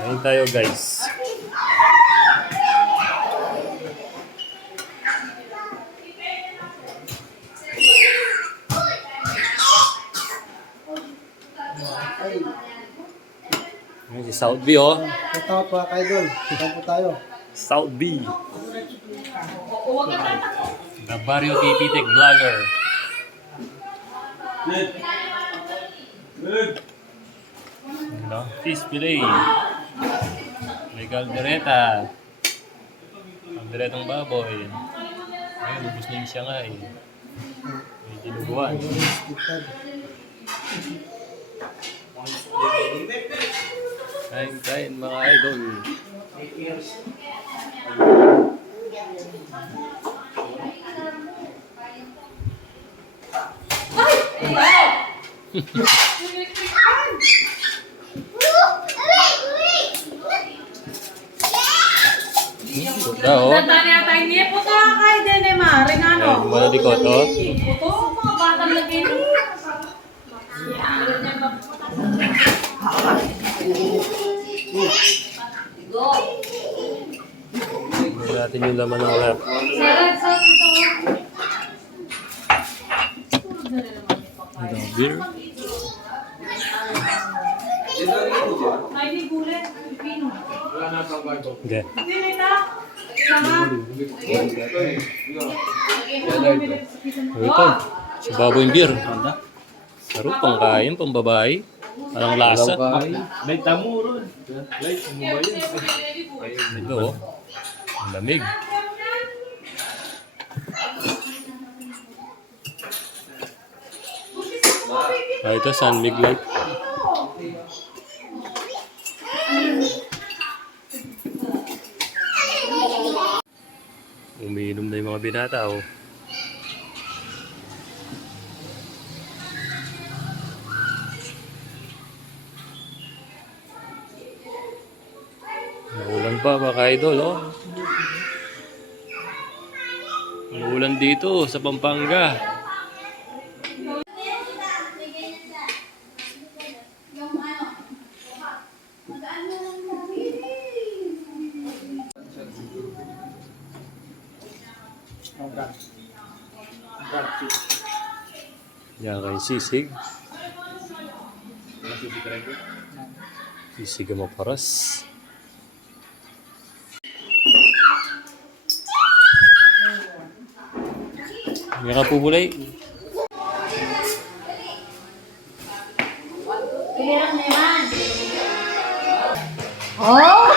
Ngayon tayo guys. Ngayon si South B oh. Ito po ka-idol. Ito po tayo. South B. The Barrio Tipitek Vlogger. No? Fish fillet. May caldereta. Calderetang baboy. Ayun, ubus na yung siya nga eh. May dinuguan. Kain mga idol. Daw. Natanya tayo niya po to kay Dene Mare nga no. Ayun, wala di ko to. Ito mga batang lagi no. Tignan natin yung laman ng rep. Ito, beer. Ay di gule, pino. Hindi. Dili na. Sama. Ito, si baboy yung beer. Sarap, pangkain, pambabae. Anong lasa? May tamo ron. Light, mo ba yun? Ito oh. Ang lamig. Ito, sunmig light. Umiinom na yung mga binata oh. Naulan pa mga idol oh. Naulan dito sa Pampanga. Yan kay sisig. Sisig ang maparas. Yan ka pubulay. Kailan na yan? Oh!